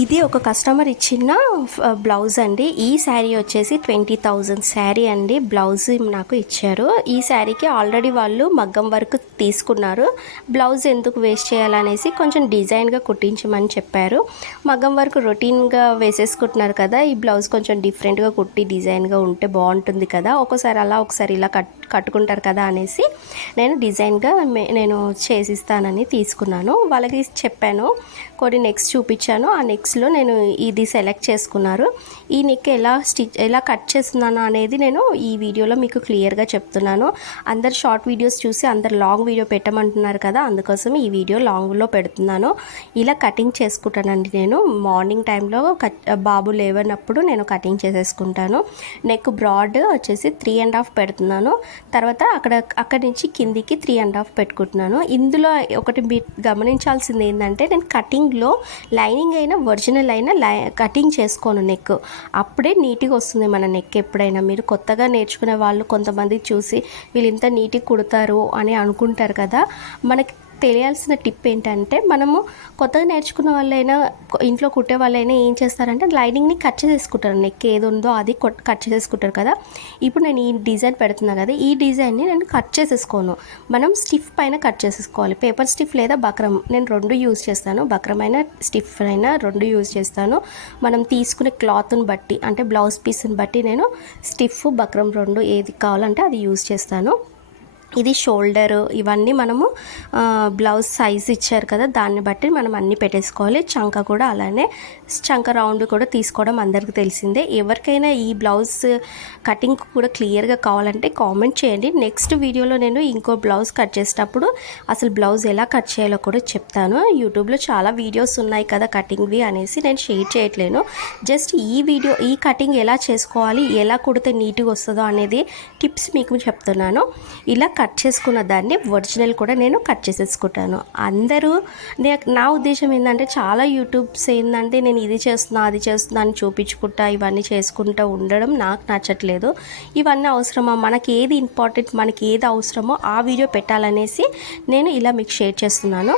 ఇది ఒక కస్టమర్ ఇచ్చిన uh, బ్లౌజ్ అండి. ఈ శారీ వచ్చేసి ట్వంటీ థౌజండ్ శారీ అండి. బ్లౌజ్ నాకు ఇచ్చారు. ఈ శారీకి ఆల్రెడీ వాళ్ళు మగ్గం వర్క్ తీసుకున్నారు. బ్లౌజ్ ఎందుకు వేస్ట్ చేయాలనేసి కొంచెం డిజైన్గా కుట్టించమని చెప్పారు. మగ్గం వర్క్ రొటీన్గా వేసేసుకుంటున్నారు కదా ఈ బ్లౌజ్ కొంచెం డిఫరెంట్గా కుట్టి డిజైన్గా ఉంటే బాగుంటుంది కదా. ఒకసారి అలా ఒకసారి ఇలా కట్ కట్టుకుంటారు కదా అనేసి నేను డిజైన్గా మే- నేను చేసిస్తానని తీసుకున్నాను. వాళ్ళకి చెప్పాను కొన్ని నెక్స్ట్ చూపించాను. ఆ నెక్స్ట్లో నేను ఇది సెలెక్ట్ చేసుకున్నారు. ఈ నెక్ ఎలా స్టిచ్ ఎలా కట్ చేస్తున్నాను అనేది నేను ఈ వీడియోలో మీకు క్లియర్గా చెప్తున్నాను. అందరు షార్ట్ వీడియోస్ చూసి అందరు లాంగ్ వీడియో పెట్టమంటున్నారు కదా అందుకోసం ఈ వీడియో లాంగ్లో పెడుతున్నాను. ఇలా కటింగ్ చేసుకుంటానండి నేను. మార్నింగ్ టైంలో కట్ బాబు లేవనప్పుడు నేను కటింగ్ చేసేసుకుంటాను. నెక్ బ్రాడ్ వచ్చేసి త్రీ అండ్ హాఫ్ పెడుతున్నాను. తర్వాత అక్కడ అక్కడి నుంచి కిందికి త్రీ అండ్ హాఫ్ పెట్టుకుంటున్నాను. ఇందులో ఒకటి మీరు గమనించాల్సింది ఏంటంటే నేను కటింగ్లో లైనింగ్ అయినా ఒరిజినల్ అయినా లై కటింగ్ చేసుకోను నెక్. అప్పుడే నీట్గా వస్తుంది మన నెక్ ఎప్పుడైనా. మీరు కొత్తగా నేర్చుకునే వాళ్ళు కొంతమంది చూసి వీళ్ళు ఇంత నీట్గా కుడతారు అని అనుకుంటారు కదా. మనకి తెలియాల్సిన టిప్ ఏంటంటే మనము కొత్తగా నేర్చుకున్న వాళ్ళైనా ఇంట్లో కుట్టే వాళ్ళైనా ఏం చేస్తారంటే లైనింగ్ని కట్ చేసేసుకుంటారు. నెక్ ఏది ఉందో అది కొట్- కట్ చేసేసుకుంటారు కదా. ఇప్పుడు నేను ఈ డిజైన్ పెడుతున్నా కదా ఈ డిజైన్ని నేను కట్ చేసేసుకోను. మనం స్టిఫ్ పైన కట్ చేసేసుకోవాలి. పేపర్ స్టిఫ్ లేదా బక్రం. నేను రెండు యూజ్ చేస్తాను. బక్రం అయినా స్టిఫ్ అయినా రెండు యూజ్ చేస్తాను. మనం తీసుకునే క్లాత్ని బట్టి అంటే బ్లౌజ్ పీస్ని బట్టి నేను స్టిఫ్ బక్రం రెండు ఏది కావాలంటే అది యూజ్ చేస్తాను. ఇది షోల్డర్ ఇవన్నీ మనము బ్లౌజ్ సైజ్ ఇచ్చారు కదా దాన్ని బట్టి మనం అన్ని పెట్టేసుకోవాలి. చంక కూడా అలానే చంక రౌండ్ కూడా తీసుకోవడం అందరికీ తెలిసిందే. ఎవరికైనా ఈ బ్లౌజ్ కటింగ్ కూడా క్లియర్గా కావాలంటే కామెంట్ చేయండి. నెక్స్ట్ వీడియోలో నేను ఇంకో బ్లౌజ్ కట్ చేసేటప్పుడు అసలు బ్లౌజ్ ఎలా కట్ చేయాలో కూడా చెప్తాను. యూట్యూబ్లో చాలా వీడియోస్ ఉన్నాయి కదా కటింగ్వి అనేసి నేను షేర్ చేయట్లేను. జస్ట్ ఈ వీడియో ఈ కటింగ్ ఎలా చేసుకోవాలి ఎలా కుడితే నీట్గా వస్తుందో అనేది టిప్స్ మీకు చెప్తున్నాను. ఇలా కట్ చేసుకున్న దాన్ని ఒరిజినల్ కూడా నేను కట్ చేసేసుకుంటాను. అందరూ నా ఉద్దేశం ఏంటంటే చాలా యూట్యూబ్స్ ఏంటంటే నేను ఇది చేస్తున్నా అది చేస్తున్నా అని చూపించుకుంటా ఇవన్నీ చేసుకుంటూ ఉండడం నాకు నచ్చట్లేదు. ఇవన్నీ అవసరమా? మనకి ఏది ఇంపార్టెంట్ మనకి ఏది అవసరమో ఆ వీడియో పెట్టాలనేసి నేను ఇలా మీకు షేర్ చేస్తున్నాను.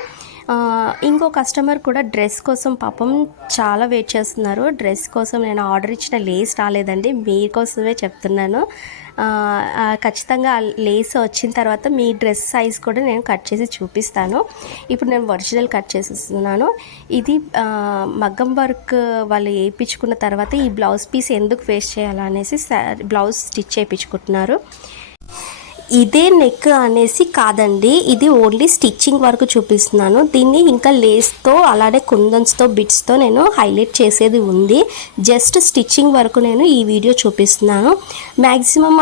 ఇంకో కస్టమర్ కూడా డ్రెస్ కోసం పాపం చాలా వెయిట్ చేస్తున్నారు. డ్రెస్ కోసం నేను ఆర్డర్ ఇచ్చిన లేస్ రాలేదండి. మీకోసమే చెప్తున్నాను. ఖచ్చితంగా లేస్ వచ్చిన తర్వాత మీ డ్రెస్ సైజ్ కూడా నేను కట్ చేసి చూపిస్తాను. ఇప్పుడు నేను ఒరిజినల్ కట్ చేసిస్తున్నాను. ఇది మగ్గం వర్క్ వాళ్ళు వేయించుకున్న తర్వాత ఈ బ్లౌజ్ పీస్ ఎందుకు వేస్ట్ చేయాలనేసి బ్లౌజ్ స్టిచ్ చేయించుకుంటున్నారు. ఇదే నెక్ అనేసి కాదండి ఇది ఓన్లీ స్టిచ్చింగ్ వరకు చూపిస్తున్నాను. దీన్ని ఇంకా లేస్తో అలానే కుందన్స్తో బిట్స్తో నేను హైలైట్ చేసేది ఉంది. జస్ట్ స్టిచ్చింగ్ వరకు నేను ఈ వీడియో చూపిస్తున్నాను. మ్యాక్సిమం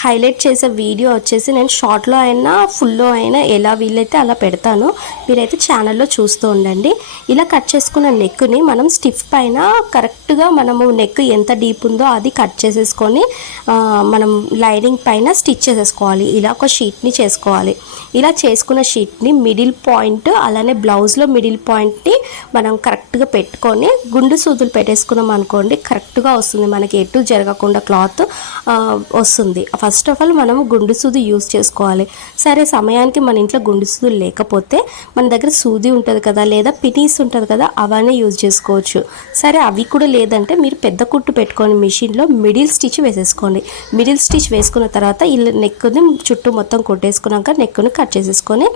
హైలైట్ చేసే వీడియో వచ్చేసి నేను షార్ట్లో అయినా ఫుల్లో అయినా ఎలా వీలైతే అలా పెడతాను. మీరైతే ఛానల్లో చూస్తూ ఉండండి. ఇలా కట్ చేసుకున్న నెక్ని మనం స్టిఫ్ పైన కరెక్ట్గా మనము నెక్ ఎంత డీప్ ఉందో అది కట్ చేసేసుకొని మనం లైనింగ్ పైన స్టిచ్ చేసేసుకోవాలి. ఇలా ఒక షీట్ని చేసుకోవాలి. ఇలా చేసుకున్న షీట్ని మిడిల్ పాయింట్ అలానే బ్లౌజ్లో మిడిల్ పాయింట్ని మనం కరెక్ట్గా పెట్టుకొని గుండు సూదులు పెట్టేసుకున్నాం అనుకోండి కరెక్ట్గా వస్తుంది. మనకి ఎటు జరగకుండా క్లాత్ వస్తుంది. ఫస్ట్ ఆఫ్ ఆల్ మనం గుండు సూది యూస్ చేసుకోవాలి. సరే సమయానికి మన ఇంట్లో గుండు సూదులు లేకపోతే మన దగ్గర సూది ఉంటుంది కదా లేదా పినీస్ ఉంటుంది కదా అవన్నీ యూజ్ చేసుకోవచ్చు. సరే అవి కూడా లేదంటే మీరు పెద్ద కుట్టు పెట్టుకొని మిషన్లో మిడిల్ స్టిచ్ వేసేసుకోండి. మిడిల్ స్టిచ్ వేసుకున్న తర్వాత ఇలా నెక్ని చుట్టూ మొత్తం కొట్టేసుకున్నాక నెక్ను కట్ చేసేసుకొని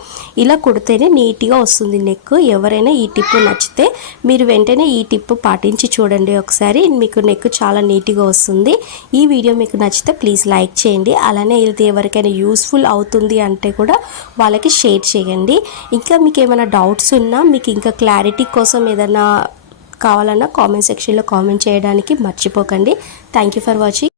ఇలా కుడితేనే నీట్గా వస్తుంది నెక్ ఎవరైనా ఈ టిప్ నచ్చితే మీరు వెంటనే ఈ టిప్ పాటించి చూడండి ఒకసారి. మీకు నెక్ చాలా నీట్గా వస్తుంది. ఈ వీడియో మీకు నచ్చితే ప్లీజ్ లైక్ చేయండి. అలానే ఇది ఎవరికైనా యూస్ఫుల్ అవుతుంది అంటే కూడా వాళ్ళకి షేర్ చేయండి. ఇంకా మీకు ఏమైనా డౌట్స్ ఉన్నా మీకు ఇంకా క్లారిటీ కోసం ఏదైనా కావాలన్నా కామెంట్ సెక్షన్లో కామెంట్ చేయడానికి మర్చిపోకండి. Thank you for watching